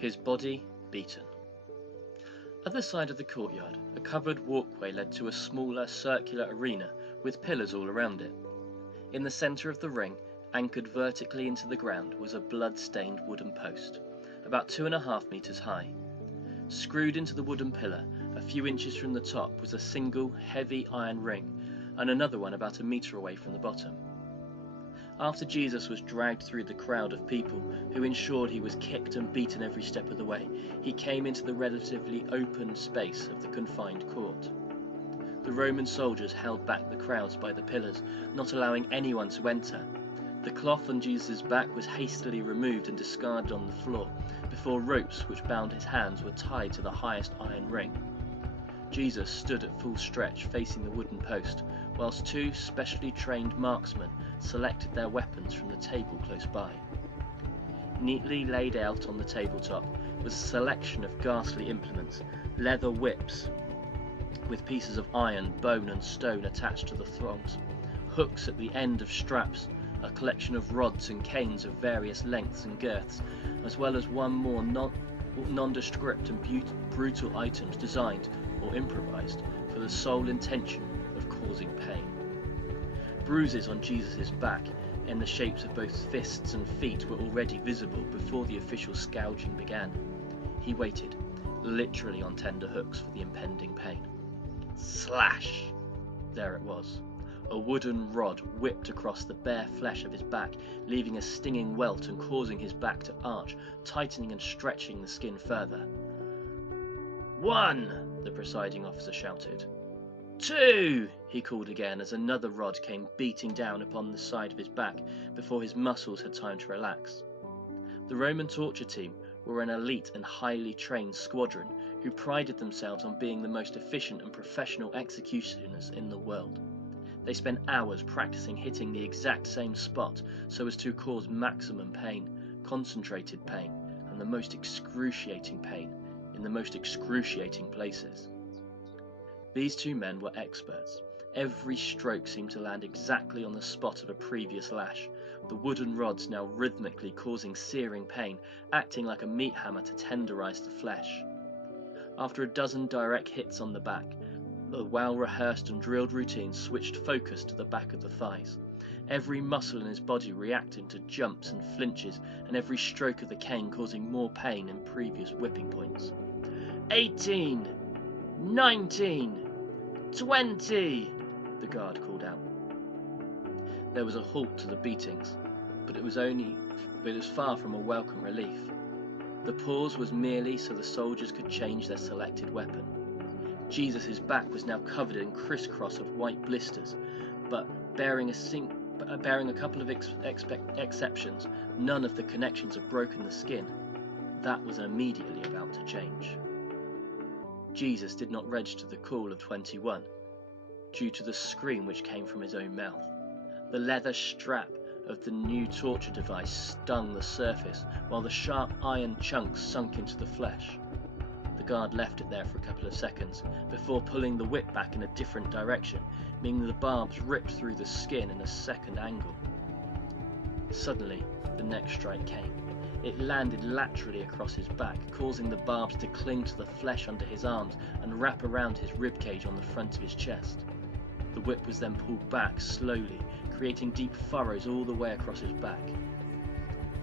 His body beaten. At the side of the courtyard, a covered walkway led to a smaller circular arena with pillars all around it. In the centre of the ring, anchored vertically into the ground, was a blood-stained wooden post, about 2.5 meters high. Screwed into the wooden pillar, a few inches from the top, was a single, heavy iron ring, and another one about a meter away from the bottom. After Jesus was dragged through the crowd of people who ensured he was kicked and beaten every step of the way, he came into the relatively open space of the confined court. The Roman soldiers held back the crowds by the pillars, not allowing anyone to enter. The cloth on Jesus' back was hastily removed and discarded on the floor, before ropes which bound his hands were tied to the highest iron ring. Jesus stood at full stretch facing the wooden post, whilst two specially trained marksmen selected their weapons from the table close by. Neatly laid out on the tabletop was a selection of ghastly implements, leather whips with pieces of iron, bone and stone attached to the thongs, hooks at the end of straps, a collection of rods and canes of various lengths and girths, as well as one more nondescript and brutal items designed or improvised for the sole intention of causing pain. Bruises on Jesus' back in the shapes of both fists and feet were already visible before the official scourging began. He waited, literally on tender hooks, for the impending pain. Slash! There it was. A wooden rod whipped across the bare flesh of his back, leaving a stinging welt and causing his back to arch, tightening and stretching the skin further. 1, the presiding officer shouted. 2, he called again as another rod came beating down upon the side of his back before his muscles had time to relax. The Roman torture team were an elite and highly trained squadron who prided themselves on being the most efficient and professional executioners in the world. They spent hours practicing hitting the exact same spot so as to cause maximum pain, concentrated pain, and the most excruciating pain in the most excruciating places. These two men were experts. Every stroke seemed to land exactly on the spot of a previous lash, the wooden rods now rhythmically causing searing pain, acting like a meat hammer to tenderize the flesh. After a dozen direct hits on the back, the well-rehearsed and drilled routine switched focus to the back of the thighs, every muscle in his body reacting to jumps and flinches, and every stroke of the cane causing more pain in previous whipping points. 18, 19, 20, the guard called out. There was a halt to the beatings, but it was far from a welcome relief. The pause was merely so the soldiers could change their selected weapon. Jesus' back was now covered in crisscross of white blisters, but bearing a couple of exceptions, none of the connections had broken the skin. That was immediately about to change. Jesus did not register the call of 21, due to the scream which came from his own mouth. The leather strap of the new torture device stung the surface, while the sharp iron chunks sunk into the flesh. The guard left it there for a couple of seconds, before pulling the whip back in a different direction, meaning the barbs ripped through the skin in a second angle. Suddenly, the next strike came. It landed laterally across his back, causing the barbs to cling to the flesh under his arms and wrap around his ribcage on the front of his chest. The whip was then pulled back slowly, creating deep furrows all the way across his back.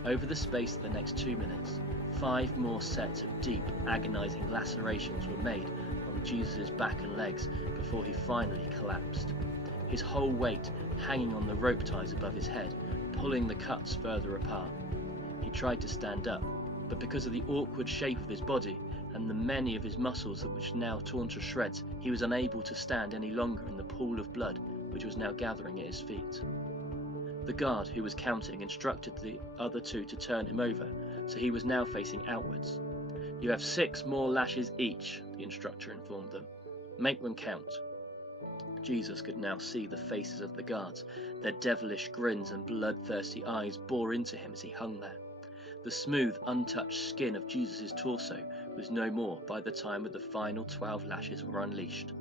Over the space of the next 2 minutes, 5 more sets of deep, agonizing lacerations were made on Jesus' back and legs before he finally collapsed, his whole weight hanging on the rope ties above his head, pulling the cuts further apart. He tried to stand up, but because of the awkward shape of his body and the many of his muscles that were now torn to shreds, he was unable to stand any longer in the pool of blood which was now gathering at his feet. The guard, who was counting, instructed the other two to turn him over, so he was now facing outwards. "You have 6 more lashes each," the instructor informed them. "Make them count." Jesus could now see the faces of the guards. Their devilish grins and bloodthirsty eyes bore into him as he hung there. The smooth, untouched skin of Jesus' torso was no more by the time that the final 12 lashes were unleashed.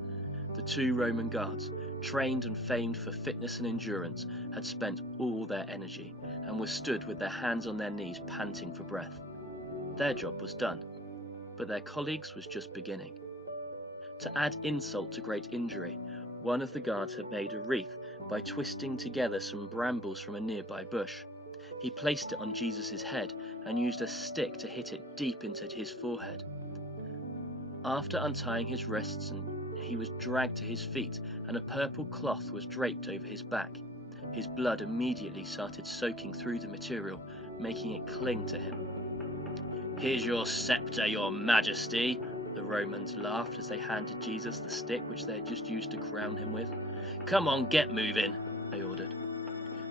The 2 Roman guards, trained and famed for fitness and endurance, had spent all their energy and were stood with their hands on their knees, panting for breath. Their job was done, but their colleagues' was just beginning. To add insult to great injury, one of the guards had made a wreath by twisting together some brambles from a nearby bush. He placed it on Jesus' head and used a stick to hit it deep into his forehead. After untying his wrists, he was dragged to his feet, and a purple cloth was draped over his back. His blood immediately started soaking through the material, making it cling to him. "Here's your scepter, your majesty," the Romans laughed as they handed Jesus the stick which they had just used to crown him with. "Come on, get moving," they ordered.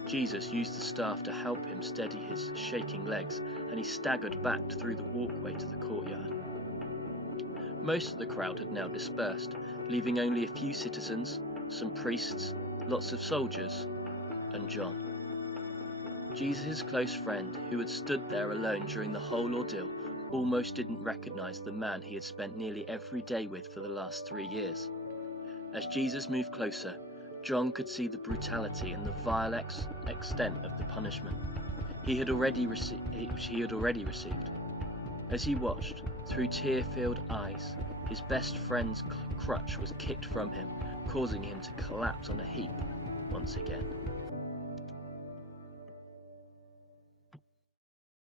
Jesus used the staff to help him steady his shaking legs, and he staggered back through the walkway to the courtyard. Most of the crowd had now dispersed, leaving only a few citizens, some priests, lots of soldiers, and John. Jesus' close friend, who had stood there alone during the whole ordeal, almost didn't recognize the man he had spent nearly every day with for the last 3 years. As Jesus moved closer, John could see the brutality and the vile extent of the punishment he had already received. As he watched, through tear-filled eyes, his best friend's crutch was kicked from him, causing him to collapse on a heap once again.